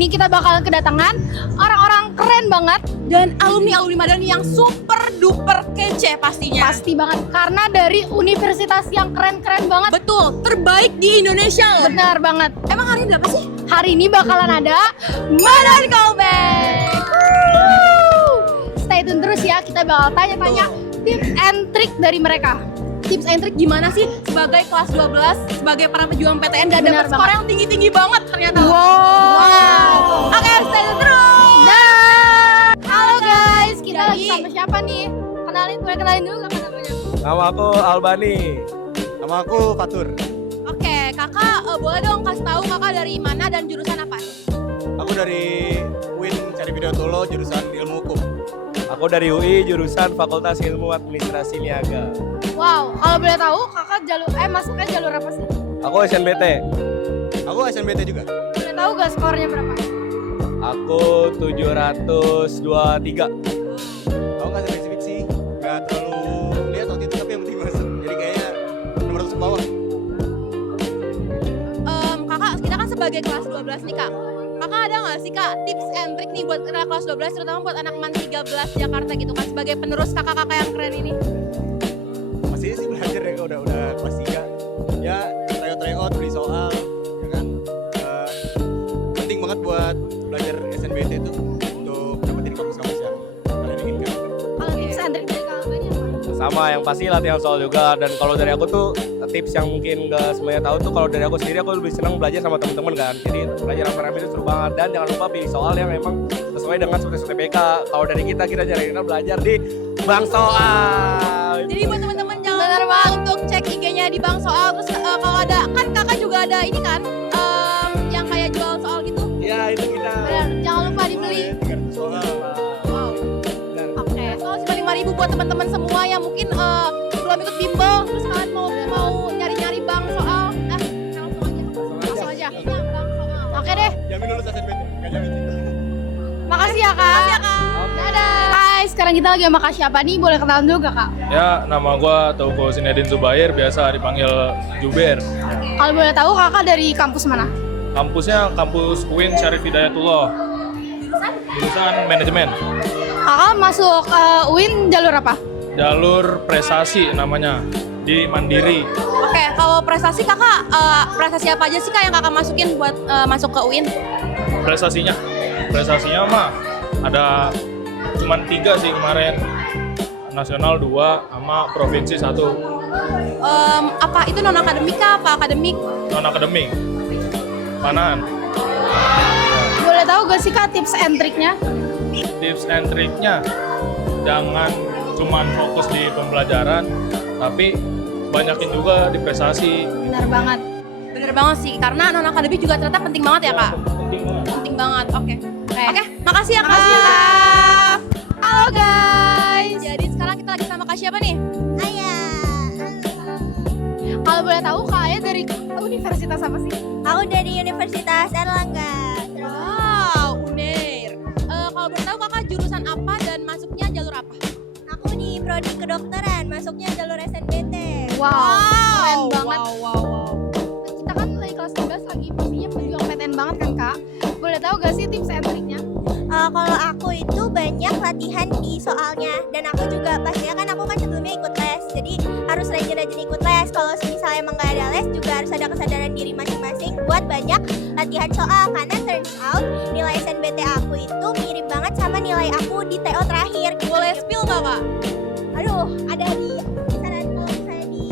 ini kita bakalan kedatangan orang-orang keren banget Dan alumni-alumni Madani yang super duper kece pastinya. pasti banget karena dari universitas yang keren-keren banget. Betul, terbaik di Indonesia loh. Benar banget. Emang hari ini ada apa sih? Hari ini bakalan ada Madani Callback. Stay tune terus ya, kita bakal tanya-tanya tips and trick dari mereka. Tips and trick gimana sih sebagai kelas 12, sebagai para pejuang PTN dan Benar dapat skor banget. yang tinggi-tinggi banget ternyata. Wow. Oke, stay tune terus. Dan halo guys, kita lagi Jadi- sama siapa nih? Boleh kenalin dulu gak namanya? Nama aku Albani. Nama aku Fatur. Oke, kakak boleh dong kasih tahu kakak dari mana dan jurusan apa? Aku dari UIN Cari Widootolo jurusan Ilmu Hukum. Aku dari UI jurusan Fakultas Ilmu Administrasi Niaga. Wow, kalau boleh tahu kakak masuknya jalur apa sih? Aku SNBT. Aku SNBT juga. Boleh tahu gak skornya berapa? Aku 723. Aku nggak spesifik sih, nggak terlalu lihat waktu itu tapi yang penting masuk. Jadi kayaknya nomor 100 ke bawah. Kakak, kita kan sebagai kelas 12 nih kak. Kakak ada nggak sih kak tips and trick nih buat anak kelas 12 terutama buat anak MAN 13 Jakarta gitu kan sebagai penerus kakak-kakak yang keren ini? Masih sih belajar ya, udah kelas 3. Ya tryout beli soal, ya kan. Penting banget buat belajar SNBT itu untuk dapetin kamus-kamus yang kalian inginkan. Kalau tips and trick dari kakak ini apa? Sama yang pasti latihan soal juga. Dan kalau dari aku tuh tips yang mungkin nggak semuanya tahu tuh, kalau dari aku sendiri aku lebih senang belajar sama teman-teman kan. Jadi belajar rame-rame itu seru banget, dan jangan lupa pilih soal yang memang sesuai dengan SUTBK BK. Kalau dari kita jarang belajar di Bank Soal. Jadi buat teman-teman jangan Bener lupa untuk cek IG-nya di Bank Soal. Terus kalau ada kan kakak juga ada ini kan yang kayak jual soal gitu. Ya itu kita. Benar, jangan lupa dibeli. Soal. Wow. Oke, soal cuma 5.000 buat teman-teman semua yang mungkin belum ikut bimbel terus kalian mau nyari-nyari Bank Soal. Langsung aja. Iya, Bank Soal. Oke deh, Jamin lulus SNBT, nggak jamin sih. makasih ya kak. Dadah. Hai, sekarang kita lagi sama kak siapa nih? Boleh kenalan dulu gak kak? Ya, nama gua Tauko Sinedin Zubair, biasa dipanggil Juber. Kalau boleh tahu kakak dari kampus mana? Kampusnya kampus UIN Syarif Hidayatullah. Jurusan manajemen. Kakak masuk UIN jalur apa? Jalur prestasi namanya di Mandiri. Oke, kalau prestasi kakak, prestasi apa aja sih kak yang kakak masukin buat masuk ke UIN? Prestasinya mah ada cuman 3 sih kemarin. Nasional 2 sama provinsi 1. Apa itu non akademik kah? Apa akademik? Non akademik. Panahan. Boleh tahu gak sih kak tips and triknya? Tips and triknya, jangan cuman fokus di pembelajaran, tapi banyakin juga di prestasi. Benar banget. Bener banget sih, karena non akademik juga ternyata penting banget ya kak. Penting banget. Penting banget. Oke. Oke. Oke, makasih ya kak. Makasih ya, Kak. Halo guys. Jadi sekarang kita lagi sama kak siapa nih? Kalau boleh tahu kakaknya dari universitas apa sih? Aku dari Universitas Erlangga. Wow, UNER. Kalau boleh tahu kakak jurusan apa dan masuknya jalur apa? Aku di prodi kedokteran, masuknya jalur SNBT. Wow, keren banget. Wow. Kita kan lagi kelas 12 lagi pastinya pejuang PTN banget kan kak? Boleh tahu gak sih tips and triknya? Kalau aku itu banyak latihan di soalnya, dan aku juga pastinya kan aku kan sebelumnya ikut les, jadi harus rajin-rajin ikut les. Kalau misalnya emang gak ada les juga harus ada kesadaran diri masing-masing buat banyak latihan soal, karena turns out nilai SNBT aku itu mirip banget sama nilai aku di TO terakhir. Gitu. Boleh spill nggak kak? Aduh, ada di kisaran kalau misalnya di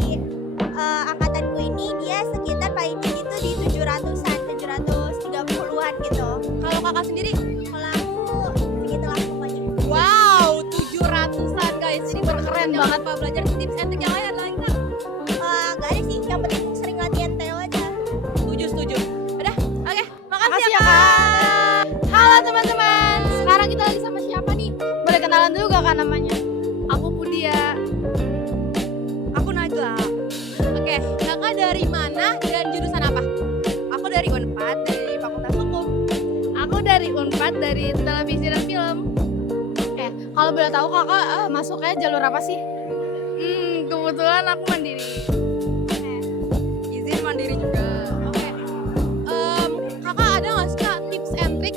angkatanku ini dia sekitar paling tinggi itu di 700-an, 730-an gitu. Kalau kakak sendiri? Kalau aku segitulah pokoknya. Wow, 700-an guys. Jadi Keren jangan banget. lupa belajar tips and trick yang lain ada lagi nggak? Gak ada sih, yang penting sering latihan TO aja. Setuju. Udah, oke. Makasih Makasih ya ya kak. kak. Halo teman-teman. Sekarang kita lagi sama siapa nih? Boleh kenalan dulu gak kak namanya? Aku Budia. Aku Najla. Oke, kakak dari mana dan jurusan apa? Aku dari Unpad, dari Fakultas Hukum. Aku dari Unpad, dari Televisi dan Film. Kalau boleh tahu kakak masuknya jalur apa sih? Kebetulan aku mandiri. Izin mandiri juga. Oke. Kakak ada nggak sih kak tips and trick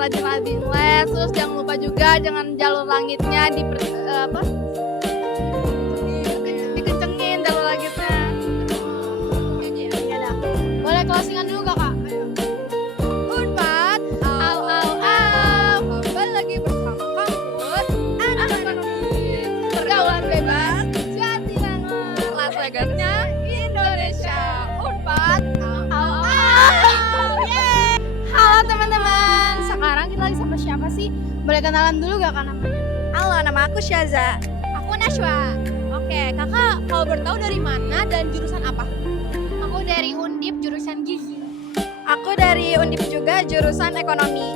rajin-rajin les, terus jangan lupa juga dengan jalur langitnya dikencengin jalur langitnya. Iya dah. Boleh closingan dulu gak kak? Ayo. Unpad, au au au, kembali lagi bersama kampus Ekonomi, pergaulan bebas, jati banget, Las Vegasnya Indonesia. Unpad, au au au, yeay. Halo teman-teman, sekarang kita lagi sama siapa sih? Boleh kenalan dulu gak kak namanya? Halo, nama aku Syaza. Aku Nashwa. Oke, kakak kalau bertahu dari mana dan jurusan apa? Aku dari Undip jurusan Gizi. Aku dari Undip juga, jurusan Ekonomi.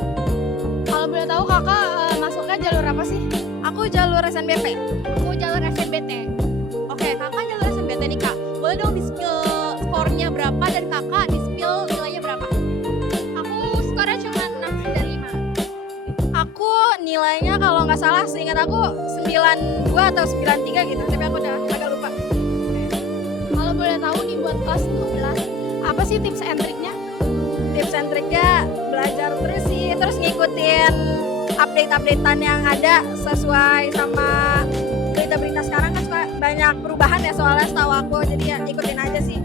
Kalau boleh tahu kakak masuknya jalur apa sih? Aku jalur SNBP. Aku jalur SNBT. Oke, kakak jalur SNBT nih kak. Boleh dong di-spill skornya berapa dan kakak di-spill nilainya berapa? Aku skornya cuma 6 dari 5. Aku nilainya kalau nggak salah seingat aku 92 atau 93 gitu. Tapi aku udah agak lupa. Kalau boleh tahu nih buat kelas 12, apa sih tips and triknya? Tips and triknya belajar terus sih, terus ngikutin update-updatean yang ada sesuai sama berita-berita sekarang kan suka banyak perubahan ya soalnya setahu aku, jadi ya ikutin aja sih.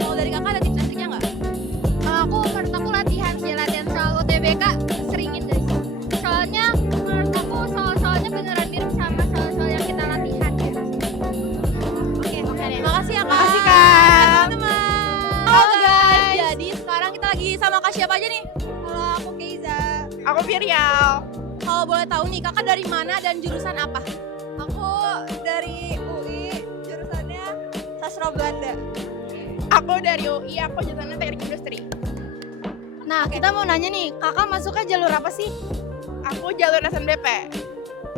Kalau dari kakak ada tips and triknya nggak? Menurut aku latihan soal UTBK seringin guys. Soalnya menurut aku soal-soalnya beneran mirip sama soal-soal yang kita latihan ya. Oke deh. Makasih ya kak. Makasih, Kak. Teman-teman. Halo, guys. Jadi sekarang kita lagi sama kak siapa aja nih? Halo, aku Keiza. Aku Virial. Kalau boleh tahu nih kakak dari mana dan jurusan apa? Aku dari UI, jurusannya Sastra Belanda. Aku dari UI, aku jurusannya Teknik Industri. Nah, kita mau nanya nih, kakak masuknya jalur apa sih? Aku jalur SNBP.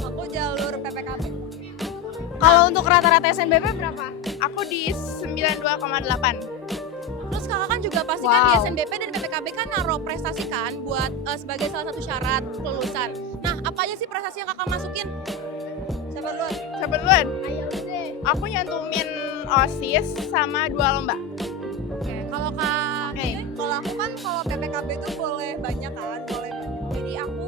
Aku jalur PPKB. Kalau untuk rata-rata SNBP berapa? Aku di 92,8. Terus kakak kan juga pasti kan di Wow. SNBP dan PPKB kan naruh prestasi kan buat sebagai salah satu syarat kelulusan. Nah, apa aja sih prestasi yang kakak masukin? Siapa duluan? Siapa duluan? Ayo deh. Aku nyantumin OSIS sama 2 lomba. Oke, kalau kak Kalau aku kan kalau PPKB itu boleh banyak kan, boleh banyak. Jadi aku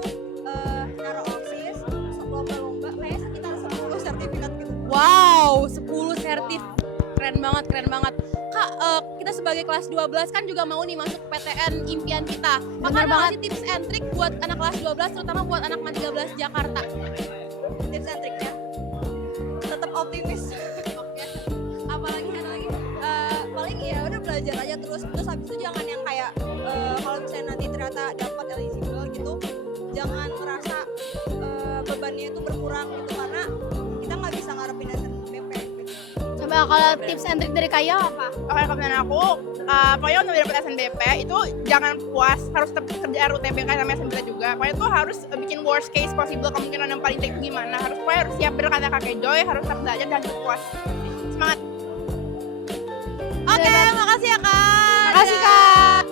naruh OSIS, masuk lomba-lomba, kayak sekitar 10 sertifikat gitu. wow, 10 sertif. Keren banget, keren banget. Kak, kita sebagai kelas 12 kan juga mau nih masuk PTN impian kita. Kakak Bener ada nggak banget. sih tips and trick buat anak kelas 12, terutama buat anak MAN 13 Jakarta? Tips and triknya tetap optimis. Oke. Apalagi ada lagi? Paling ya udah belajar aja terus habis itu jangan yang kayak kalau misalnya nanti ternyata dapat eligible gitu, jangan merasa bebannya itu berkurang gitu karena kita nggak bisa ngarepin SNBP gitu. Coba kalau tips and trick dari Kaya apa? Oke, kemudian aku, pokoknya untuk dapat SNBP itu jangan puas, harus tetap kerja UTBK sama SNBP juga. Pokoknya tuh harus bikin worst case possible, kemungkinan yang paling baik itu gimana. Pokoknya harus siap berkata kakek Joy, harus tetap belajar dan tetap puas. Semangat! Oke, makasih ya kak. Makasih Kak.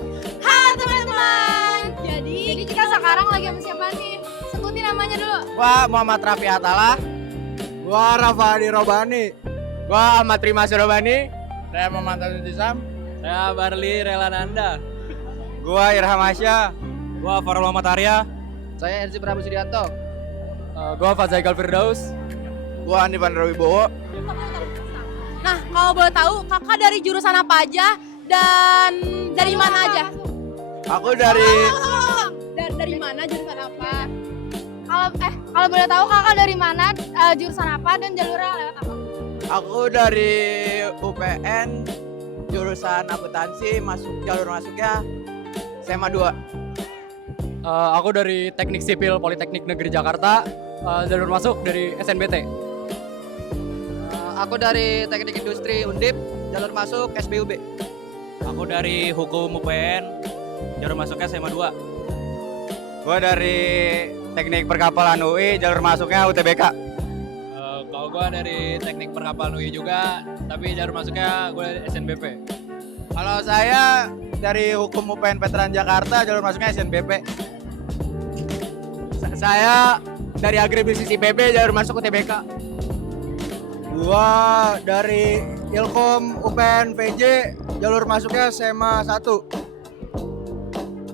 Halo teman-teman. Jadi kita sekarang lagi sama siapa nih? Sebutin namanya dulu. Gua Muhammad Rafi Atala. Gua Rafadi Robani. Gua Ahmad Rima Surabani. Saya Muhammad Azizam. Saya Barli Relananda. Gua Irham Asya. Gua Farul Muhammad Arya. Saya Erzi Prabu Sudianto. Gua Fazaikal Firdaus. Gua Andi Pandrawibowo. Nah, kalau boleh tahu kakak dari jurusan apa aja dan dari mana aja? Aku dari Dari mana jurusan apa? Kalau boleh tahu kakak dari mana, jurusan apa dan jalurnya lewat apa? Aku dari UPN, jurusan akuntansi, jalur masuknya SMA 2. Aku dari Teknik Sipil Politeknik Negeri Jakarta. Jalur masuk dari SNBT. Aku dari Teknik Industri Undip, jalur masuk SBUB. Aku dari Hukum UPN. Jalur masuknya SMA 2. Gua dari Teknik Perkapalan UI, jalur masuknya UTBK. Kalau gue dari Teknik Perkapalan UI juga, tapi jalur masuknya gue dari SNBP. Kalau saya dari Hukum UPN Veteran Jakarta, jalur masuknya SNBP. Saya dari Agribisnis IPB, jalur masuk UTBK. Gua dari Ilkom UPN VJ, jalur masuknya SMA 1.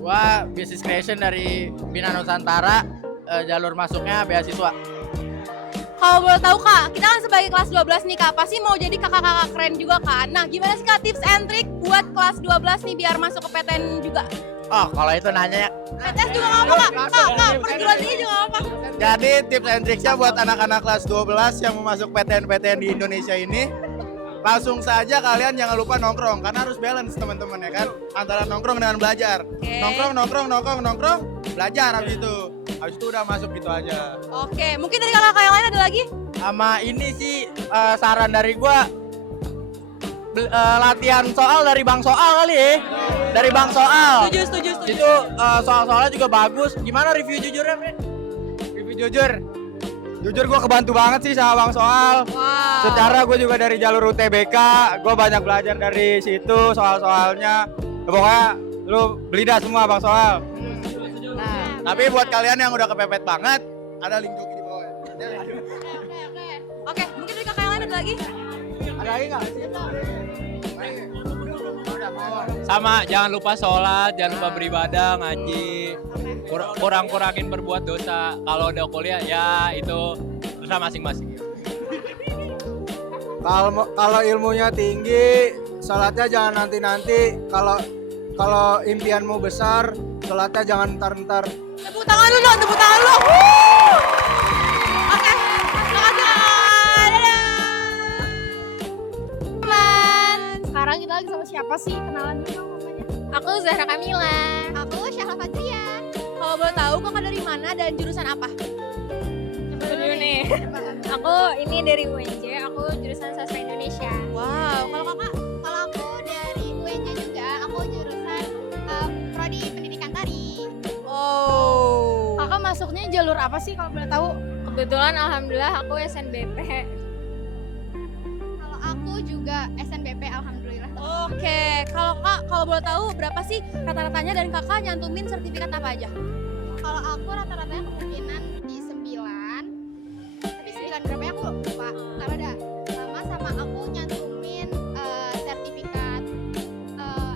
Gua Business Creation dari Bina Nusantara, jalur masuknya beasiswa. Kalau boleh tahu Kak, kita kan sebagai kelas 12 nih Kak, pasti mau jadi kakak-kakak keren juga kan. Nah, gimana sih Kak tips and trick buat kelas 12 nih biar masuk ke PTN juga? Oh, kalau itu nanya. PTS juga nggak apa Kak? Kak, perguruan tinggi juga nggak apa? Jadi tips and tricksnya buat anak-anak kelas 12 yang mau masuk PTN-PTN di Indonesia ini, langsung saja kalian jangan lupa nongkrong, karena harus balance teman-teman ya kan, antara nongkrong dengan belajar. Nongkrong, belajar habis itu udah masuk gitu aja. Oke, mungkin dari kakak yang lain ada lagi? Sama ini sih saran dari gua latihan soal dari Bang Soal kali ya. Dari Bang Soal. Setuju. Itu soal-soalnya juga bagus. Gimana review jujurnya, Bre? Review jujur gue kebantu banget sih sama Bang Soal. Wow. Secara gue juga dari jalur UTBK, gue banyak belajar dari situ soal-soalnya. Pokoknya lu beli dah semua Bang Soal. Tapi buat kalian yang udah kepepet banget, ada link joki di bawah. Oke, mungkin dari kakak yang lain ada lagi? Ada lagi nggak? Sama, jangan lupa sholat, jangan lupa beribadah, ngaji, kurang-kurangin berbuat dosa. Kalau udah kuliah ya itu dosa masing-masing. Kalau ilmunya tinggi, sholatnya jangan nanti-nanti. Kalau impianmu besar, sholatnya jangan ntar-ntar. Tepuk tangan dulu. Oke, makasih Kak. Dadah. Teman, sekarang kita lagi sama siapa sih? Kenalan dulu dong namanya. Aku Zahra Kamila. Aku Syahla Fadria. Kalau boleh tahu kakak dari mana dan jurusan apa? Dulu nih. Aku ini dari UNJ, aku jurusan Sastra Indonesia. Wow, kalau kakak? Kalau aku dari UNJ juga, aku jurusan Prodi Pendidikan Tari. Oh. Kakak masuknya jalur apa sih kalau boleh tahu? Kebetulan alhamdulillah aku SNBP. Kalau aku juga SNBP alhamdulillah. Oke, kalau boleh tahu berapa sih rata-ratanya dan kakak nyantumin sertifikat apa aja? Kalau aku rata-ratanya kemungkinan di 9. Tapi 9 berapa ya aku lupa. Karena ada sama aku nyantumin sertifikat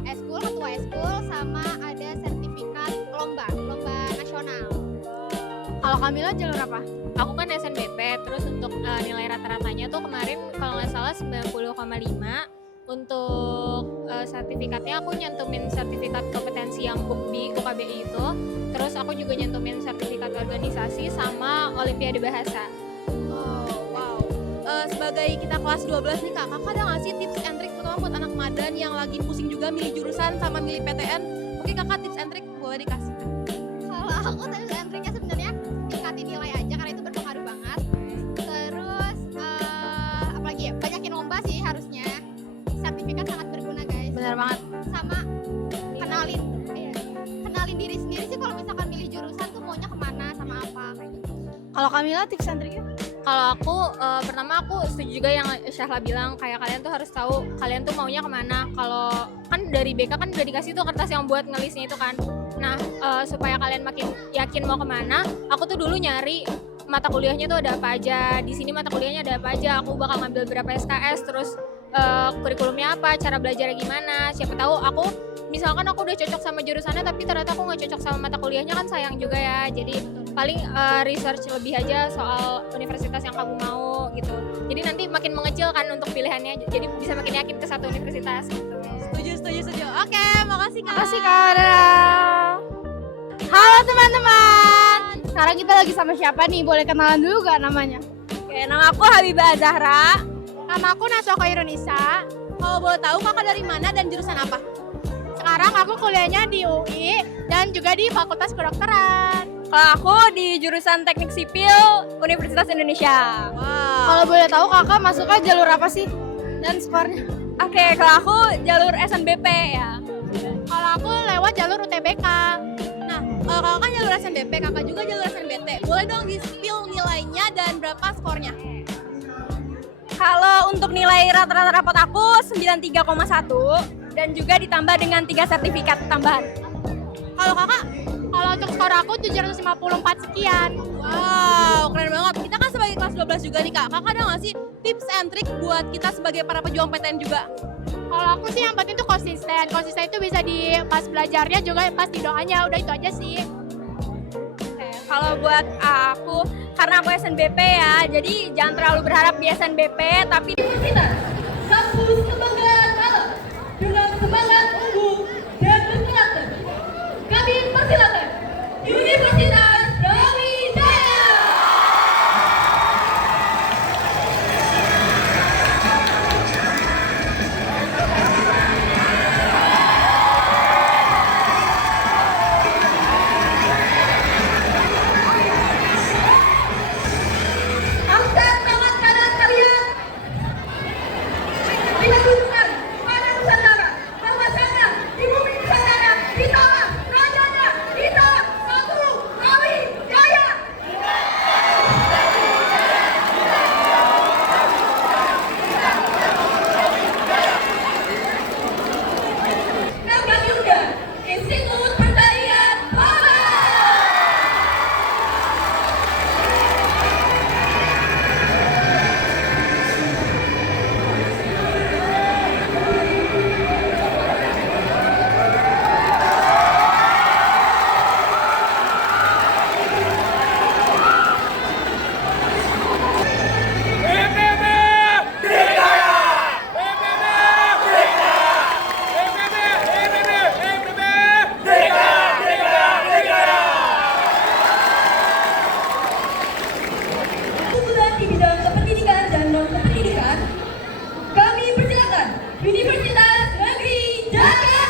eskul, ketua eskul, sama ada sertifikat lomba nasional. Kalau Kamila jalur apa? Aku kan SNBP, terus untuk nilai rata-ratanya tuh kemarin kalau nggak salah 90,5. Untuk sertifikatnya aku nyantumin sertifikat kompetensi yang BUKBI, UKBI itu. Terus aku juga nyantumin sertifikat organisasi sama Olimpiade Bahasa. Oh, wow. Sebagai kita kelas 12 nih kak, kakak ada nggak sih tips and trick terutama buat anak madan yang lagi pusing juga milih jurusan sama milih PTN? Mungkin kakak tips and trick boleh dikasih. Kalau aku tips and triknya sebenarnya tingkatin nilai aja karena itu berpengaruh banget. Terus apalagi ya, banyakin lomba sih harusnya. Sertifikat sangat berguna guys. Benar banget. Sama kenalin diri sendiri sih kalau misalkan milih jurusan tuh maunya kemana sama apa kayak gitu. Kalau Kamila tips and triknya? Kalau aku pertama aku setuju juga yang Syahla bilang kayak kalian tuh harus tahu kalian tuh maunya kemana. Kalau kan dari BK kan udah dikasih tuh kertas yang buat ngelisnya itu kan. Nah supaya kalian makin yakin mau kemana, aku tuh dulu nyari mata kuliahnya tuh ada apa aja. Di sini mata kuliahnya ada apa aja. Aku bakal ngambil berapa SKS, terus kurikulumnya apa, cara belajarnya gimana. Siapa tahu aku misalkan aku udah cocok sama jurusannya tapi ternyata aku nggak cocok sama mata kuliahnya, kan sayang juga ya. Jadi paling research lebih aja soal universitas yang kamu mau gitu. Jadi nanti makin mengecil kan untuk pilihannya, jadi bisa makin yakin ke satu universitas gitu. Setuju. Oke, makasih kak. Makasih Kak. Dadah. Halo teman-teman. Sekarang kita lagi sama siapa nih? Boleh kenalan dulu gak namanya? Oke, nama aku Habibah Zahra. Nama aku Nasoko Irunisa. Kalau boleh tahu kakak dari mana dan jurusan apa? Sekarang aku kuliahnya di UI dan juga di Fakultas Kedokteran. Kalau aku di jurusan Teknik Sipil Universitas Indonesia. Wow. Kalau boleh tahu kakak masuknya jalur apa sih? Dan skornya? Oke, kalau aku jalur SNBP ya. Kalau aku lewat jalur UTBK. Nah, kalau kakak jalur SNBP, kakak juga jalur SNBT. Boleh dong di-spill nilainya dan berapa skornya? Kalau untuk nilai rata-rata rapot aku 93,1 dan juga ditambah dengan 3 sertifikat tambahan. Kalau kakak? Kalau untuk skor aku 754 sekian. Wow, keren banget. Kita kan sebagai kelas 12 juga nih kak. Kakak ada nggak sih tips and trick buat kita sebagai para pejuang PTN juga? Kalau aku sih yang penting tuh konsisten. Konsisten itu bisa di pas belajarnya juga pas di doanya. Udah itu aja sih. Kalau buat aku, karena aku SNBP ya, jadi jangan terlalu berharap di SNBP, tapi Kampus Kebanggaan Malang dengan semangat unggul dan berkarakter. Kami persilakan Universitas Brawijaya. Angkat tangan kanan kalian. Kita tunjukkan pada Nusantara bahwasanya di bumi Nusantara kita rajanya kita satu Brawijaya. Kami undang Institut Pertanian Malang. Unggulan di bidang kependidikan dan non-kependidikan, kami persilakan Universitas Negeri Jakarta.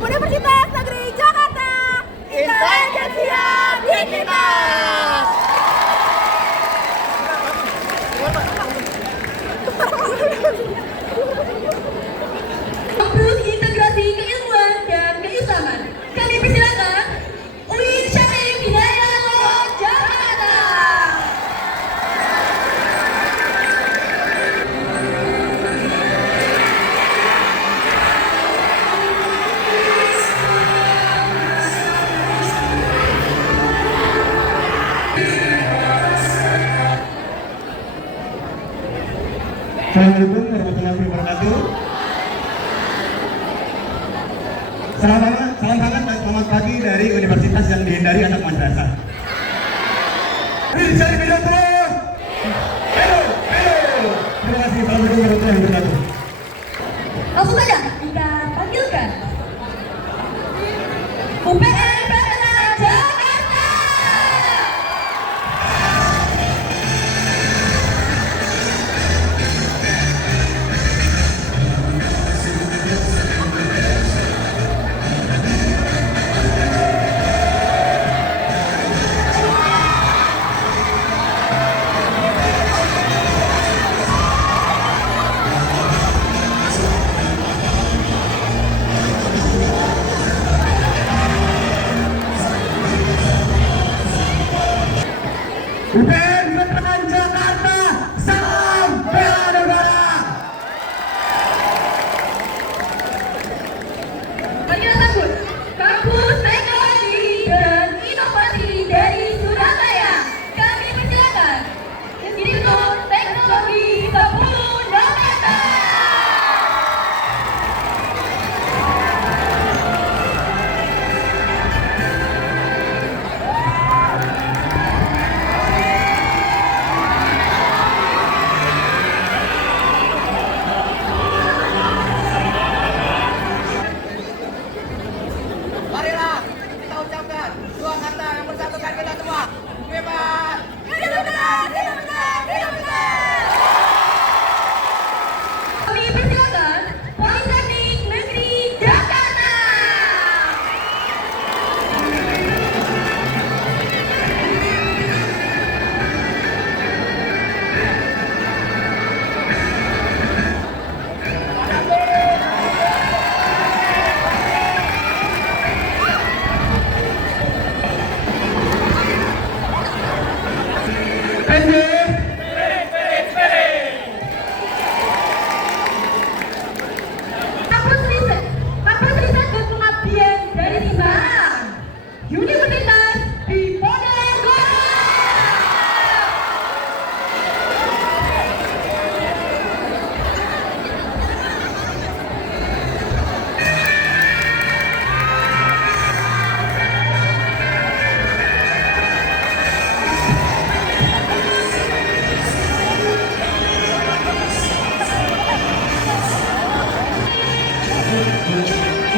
Universitas Negeri Jakarta. Intelijensia Dignitas. Kampus Integrasi Keilmuan dan Keislaman. Kami persilakan UIN Syarif Hidayatullah Jakarta. Assalamualaikum warahmatullahi wabarakatuh. Salam hangat dan selamat pagi dari universitas yang dihindari anak madrasah. Bisa Hidayatullah. Hello. Terima kasih. Assalamualaikum warahmatullahi wabarakatuh. Langsung saja kita panggilkan UPN PTN Jakarta. UPN PTN Jakarta, salam bela negara. Marilah sambut Kampus Teknologi dan Inovasi dari Surabaya. Kami persilakan Institut Teknologi 10 November. marilah kita ucapkan dua kata yang bersatukan kita semua. Bebas. Kami persilakan Politeknik Negeri Jakarta. Kampus riset dan pengabdian dari Semarang, Universitas Diponegoro.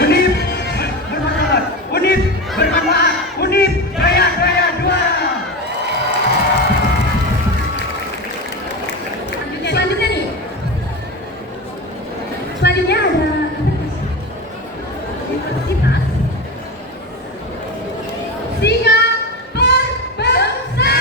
Unip bermanfaat, Unip bermanfaat, Unip Jaya Jaya 2. Selanjutnya nih. Selanjutnya ada Universitas Singapura Bangsa.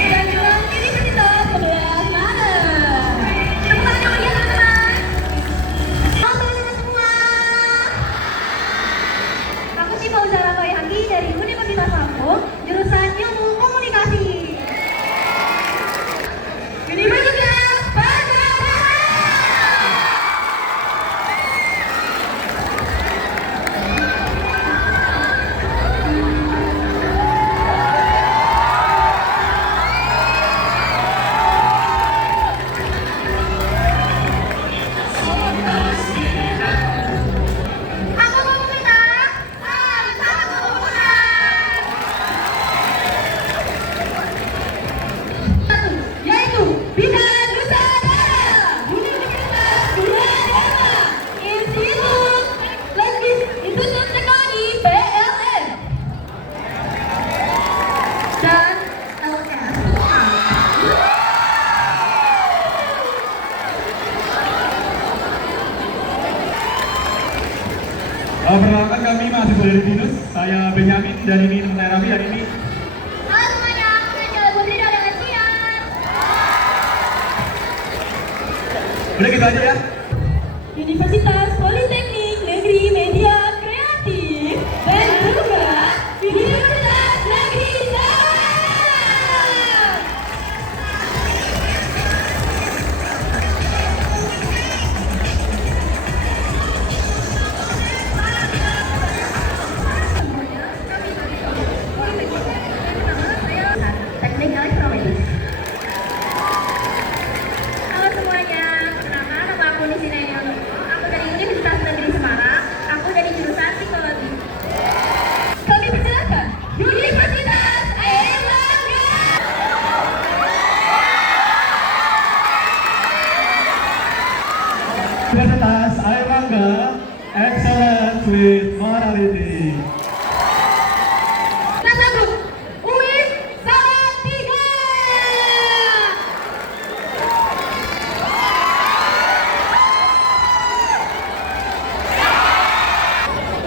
Dan juga Universitas 11 Maret. Tepuk tangan yang meriah, teman-teman. Halo teman-teman semua. Aku Syifa Uzara Koyhandi dari Universitas Lampung, jurusan Ilmu Komunikasi. Universitas Pajajaran. Aku mau meminta satu pengumuman. Satu, yaitu Bidang Nusantara, Universitas Gajah, Institut Teknologi PLN, dan LSUA. Perkenalkan kami mahasiswa dari BINUS, saya Benyamin dan ini teman saya Raffi hari ini. Halo semuanya, aku Angela Putri dari LSUA. Udah gitu aja ya. Universitas Politeknik Negeri Media Kreatif dan juga Universitas Negeri Sarawak. Teknik elektronik. Halo semuanya, perkenalkan nama aku Nisina Enial. Aku dari Universitas Negeri Semarang. Aku dari jurusan Psikologi. Kami persilakan Universitas Airlangga. Universitas Airlangga, excellence with morality. Kelas 1, UIN Salatiga.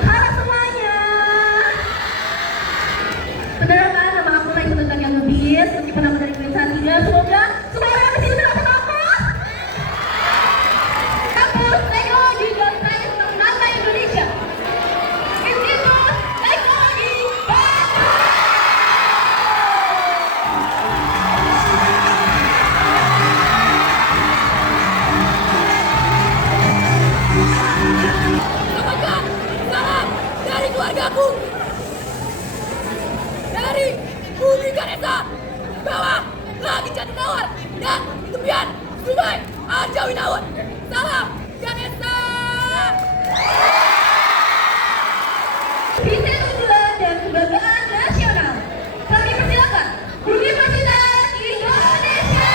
Halo semuanya. Perkenalkan nama aku Raisa Tentang yang Ngebis. Meskipun aku dari UIN Salatiga, semoga semua orang di sini sudah kenal aku. Kampus Teknologi dan Sains Ternama Indonesia. Institut Teknologi Bandung. Dapatkan salam dari keluargaku, dari Bumi Ganesha, bawah lagi Jatinawar dan tepian Sungai Arjawinawar. Salam Ganesha. Desain unggulan dan kebanggaan nasional. Kami persilakan Universitas Indonesia.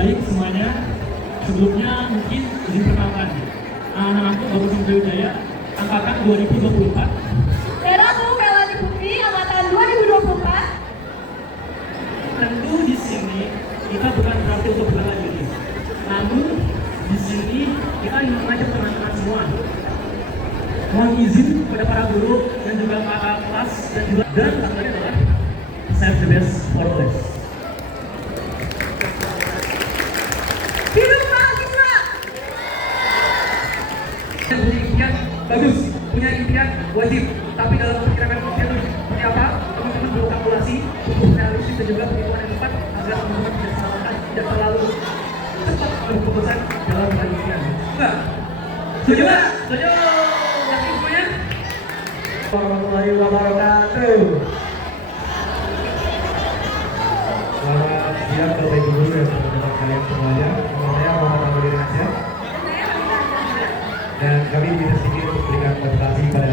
baik semuanya. Sebelumnya mungkin diperkenalkan. Nama aku Bagus Wijaya, angkatan 2024. Dan aku Melani Putri, angkatan 2024. Tentu di sini kita bukan berarti untuk bela diri. Namun di sini kita ingin mengajak teman-teman semua. Mohon izin kepada para guru dan juga para kelas dan juga tentunya adalah save the best for the best. Hidup mahasiswa! Punya impian bagus, punya impian wajib. Tapi dalam perkiraan impian itu seperti apa? Teman-teman perlu kalkulasi, butuh realistis dan juga perhitungan yang tepat agar teman-teman tidak terlalu cepat berkeputusan dalam hal impian. Enggak? Setuju nggak? Setuju? Yakin semuanya? Warahmatullahi wabarakatuh. Selamat siang Bapak Ibu Guru dan teman-teman kalian semuanya. Nama saya Muhammad Amadin Nasir. Dan kami bisa sedikit memberikan motivasi pada